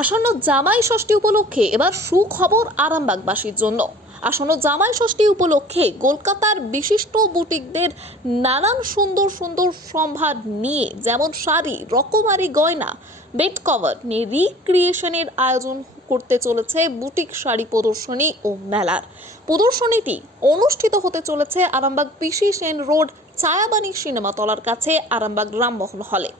আসন্ন জামাই ষষ্ঠী উপলক্ষে এবার সুখবর আরামবাগবাসীর জন্য। আসন্ন জামাই ষষ্ঠী উপলক্ষে কলকাতার বিশিষ্ট বুটিকদের নানান সুন্দর সুন্দর সম্ভার নিয়ে, যেমন শাড়ি, রকমারি গয়না, বেড কভার নিয়ে রিক্রিয়েশনের আয়োজন করতে চলেছে বুটিক শাড়ি প্রদর্শনী ও মেলার। প্রদর্শনীটি অনুষ্ঠিত হতে চলেছে আরামবাগ পিসি সেন রোড ছায়াবাণী সিনেমা তলার কাছে আরামবাগ রামমোহন হলে।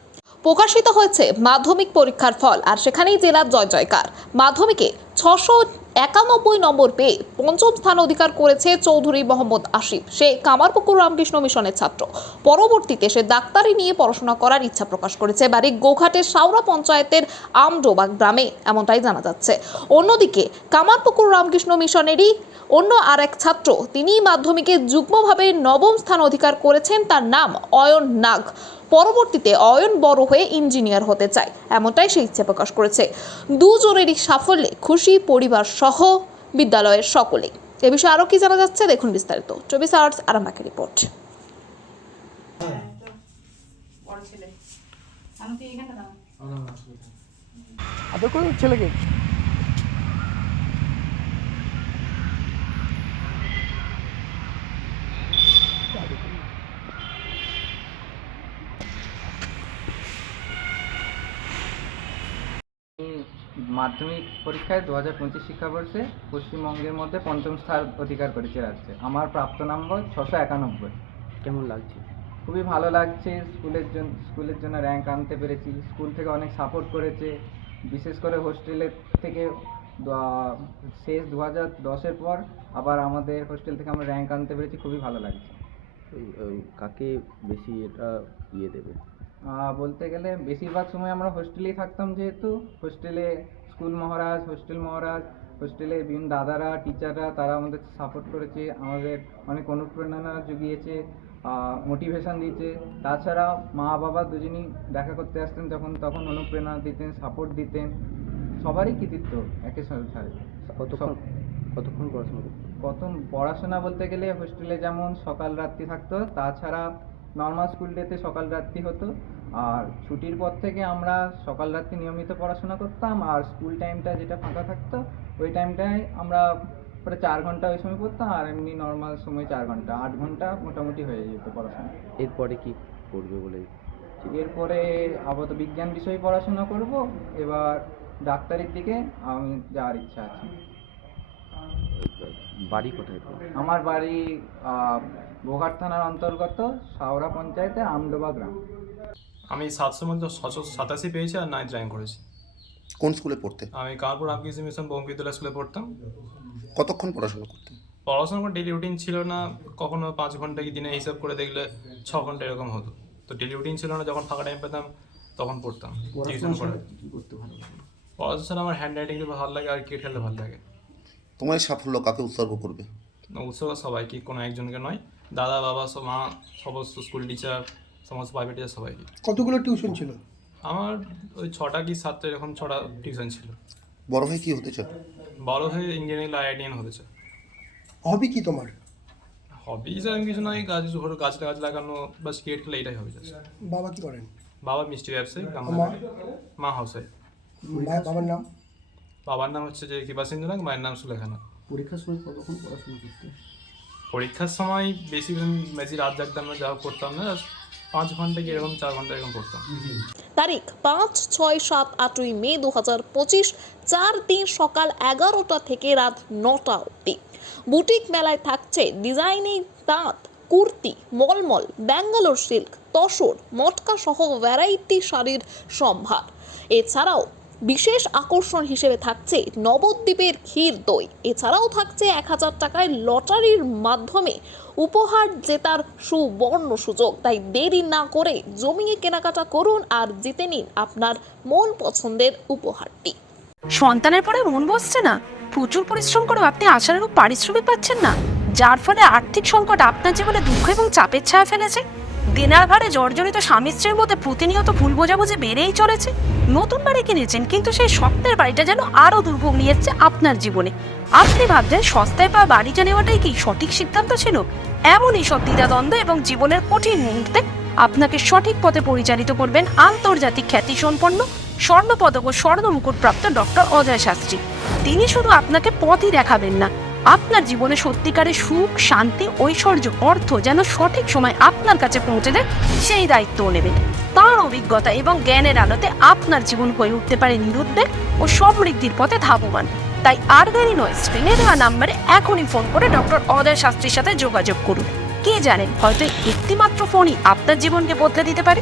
প্রকাশিত হয়েছে মাধ্যমিক পরীক্ষার ফল, আর সেখানেই জেলার জয় জয়কার। মাধ্যমিকে 691 নম্বর পেয়ে পঞ্চম স্থান অধিকার করেছে চৌধুরী মোহাম্মদ আসিফ। সে কামারপুকুর রামকৃষ্ণ মিশনের ছাত্র। পরবর্তীতে সে ডাক্তারি নিয়ে পড়াশোনা করার ইচ্ছা প্রকাশ করেছে। বাড়ি গোঘাটের সাউরা পঞ্চায়েতের আমডোবা গ্রামে, এমনটাই জানা যাচ্ছে। অন্যদিকে কামারপুকুর রামকৃষ্ণ মিশনেরই অন্য আর এক ছাত্র, তিনি মাধ্যমিকে যুগ্মভাবে নবম স্থান অধিকার করেছেন। তার নাম অয়ন নাগ। পরবর্তীতে অয়ন বড় হয়ে ইঞ্জিনিয়ার হতে চায়, এমনটাই সে ইচ্ছে প্রকাশ করেছে। দুজনেরই সাফল্যে খুশি পরিবার সহ বিদ্যালয়ের সকলেই। এ বিষয়ে আরো কি জানা যাচ্ছে দেখুন বিস্তারিত। 24 আওয়ার্স আরামবাগের রিপোর্ট। আদর করে ছেলেকে মাধ্যমিক পরীক্ষায় 2025 শিক্ষাবর্ষে পশ্চিমবঙ্গের মধ্যে পঞ্চম স্থান অধিকার করেছে রাজ্যে। আমার প্রাপ্ত নম্বর 691। কেমন লাগছে? খুবই ভালো লাগছে। স্কুলের জন্য র্যাঙ্ক আনতে পেরেছি। স্কুল থেকে অনেক সাপোর্ট করেছে, বিশেষ করে হোস্টেলের থেকে শেষ 2010-এর পর আবার আমাদের হোস্টেল থেকে আমরা র্যাঙ্ক আনতে পেরেছি। খুবই ভালো লাগছে। কাকে বেশি এটা দেবে? বলতে গেলে বেশিরভাগ সময় আমরা হোস্টেলেই থাকতাম, যেহেতু হোস্টেলে হোস্টেল মহারাজ, হোস্টেলে বিভিন্ন দাদারা, টিচাররা, তারা আমাদের সাপোর্ট করেছে, আমাদের অনেক অনুপ্রেরণা জুগিয়েছে, মোটিভেশন দিয়েছে। তাছাড়া মা বাবা দুজনই দেখা করতে আসতেন, তখন অনুপ্রেরণা দিতেন, সাপোর্ট দিতেন। সবারই কৃতিত্ব একে সাথে। কতক্ষণ পড়াশোনা করতে? প্রথম পড়াশোনা বলতে গেলে হোস্টেলে যেমন সকাল রাত্রি থাকতো, তাছাড়া নর্মাল স্কুল ডেতে সকাল রাত্রি হতো। আর ছুটির পর থেকে আমরা সকাল রাত্রি নিয়মিত পড়াশোনা করতাম। আর স্কুল টাইমটা যেটা ফাঁকা থাকতো, ওই টাইমটায় আমরা প্রায় 4 ঘন্টা ওই সময় পড়তাম। আর এমনি নর্মাল সময় 4 ঘন্টা, 8 ঘন্টা মোটামুটি হয়ে যেত পড়াশোনা। এরপরে কি করবে বলে? এরপরে আপাতত বিজ্ঞান বিষয়ে পড়াশোনা করব। এবার ডাক্তারির দিকে আমি যাওয়ার ইচ্ছা আছে। বাড়ি কোথায় তোমার? আমার বাড়ি গোঘাট থানার অন্তর্গত সাউরা পঞ্চায়েতে আমডোবা গ্রাম। আমি 700 মধ্যে 687 পেয়েছি আর 9th র্যাঙ্ক করেছি। কোন স্কুলে পড়তে? আমি কানপুর রামকৃষ্ণ মিশন বহুমুখী বিদ্যালয় স্কুলে পড়তাম। কতক্ষণ পড়াশোনা করতে? পড়াশোনা কোনো ডেলি রুটিন ছিল না। কখনো 5 ঘন্টা কি দিনে হিসাব করে দেখলে 6 ঘন্টা এরকম হতো। তো ডেলি রুটিন ছিল না, যখন ফাঁকা টাইম পেতাম তখন পড়তাম। টিউশন করে পড়াশোনা আমার হ্যান্ড রাইটিং ভালো লাগে আর ক্রিকেট খেলতে ভালো লাগে। তোমার এই সাফল্য কাকে উৎসর্গ করবে? উৎসব সবাইকে, কোনো একজনকে নয়। দাদা, বাবা, মা, সমস্ত স্কুল টিচার, সমস্ত প্রাইভেট টিচার সবাইকে। কতগুলো টিউশন ছিল? আমার ওই 6টা কি 7টা এরকম 6টা টিউশন ছিল। বড় হয়ে কি হতে চাও? বড় হয়ে ইঞ্জিনিয়ারিং আইআইটিএন হতে চাই। হবি কি তোমার? হবি হিসাবে কিছু নয়, গাছ লাগানো বা ক্রিকেট খেলা, এটাই হবি। বাবা কি করেন? বাবা মিষ্টি ব্যবসায়ী, মা হাউসওয়াইফ। বাবার নাম? বাবার নাম হচ্ছে যে কৃপাসিন্ধু নাগ, মায়ের নাম সুলেখানা। পরীক্ষার সময় কতক্ষণ পড়াশোনা করতে? পরীক্ষার সময় বেশি রাত জাগতাম না, যা করতাম না, 5 ঘন্টা কি এরকম 4 ঘন্টা এরকম পড়তাম। তারিখ 5, 6, 7, 8ই মে 2025, 4 দিন সকাল 11টা থেকে রাত 9টা অবধি। বুটিক মেলায় থাকছে ডিজাইনিং তাঁত, কুর্তি, মলমল, ব্যাঙ্গালোর সিল্ক, তসর, মটকা সহ ভ্যারাইটি শাড়ির সম্ভার। এছাড়াও বিশেষ আকর্ষণ হিসেবে থাকছে নবদ্বীপের ক্ষীর দই। এছাড়াও থাকছে 1000 টাকায় লটারির মাধ্যমে উপহার জেতার সুবর্ণ সুযোগ। তাই দেরি না করে জমিয়ে কেনাকাটা করুন আর জিতে নিন আপনার মন পছন্দের উপহারটি। সন্তানের পরে মন বসছে না, প্রচুর পরিশ্রম করেও আপনি আশানুরূপ পারিশ্রমিক পাচ্ছেন না, যার ফলে আর্থিক সংকট আপনার জীবনে দুঃখ এবং চাপের ছায়া ফেলেছে। দিনার ভারে জর্জরিত স্বামী স্ত্রীর মধ্যে প্রতিনিয়ত ভুল বোঝাবুঝি বেড়েই চলেছে। নতুন বাড়ি কিনেছেন, কিন্তু সেই স্বপ্নের বাড়িটা যেন আরও দুর্ভোগ নিয়ে এসছে আপনার জীবনে। আপনি ভাবছেন সস্তায় পাওয়া বাড়িটা নেওয়াটাই কি সঠিক সিদ্ধান্ত ছিল? এমনই সব দ্বিধাদ্বন্দ্ব এবং জীবনের কঠিন মুহূর্তে আপনাকে সঠিক পথে পরিচালিত করবেন আন্তর্জাতিক খ্যাতিসম্পন্ন স্বর্ণপদক ও স্বর্ণ মুকুটপ্রাপ্ত ডক্টর অজয় শাস্ত্রী। তিনি শুধু আপনাকে পথই দেখাবেন না, আপনার জীবনে সত্যিকারের সুখ, শান্তি, ঐশ্বর্য, অর্থ যেন সঠিক সময় আপনার কাছে পৌঁছে দেয় সেই দায়িত্বও নেবেন। তার অভিজ্ঞতা এবং জ্ঞানের আলোতে আপনার জীবন হয়ে উঠতে পারে নিরুদ্বেগ ও সমৃদ্ধির পথে ধাবমান। তাই আর দেরি নয়, স্ক্রিনে দেওয়া নাম্বারে এখনই ফোন করে ডক্টর অজয় শাস্ত্রীর সাথে যোগাযোগ করুন। কে জানেন, হয়তো একটিমাত্র ফোনই আপনার জীবনকে বদলে দিতে পারে।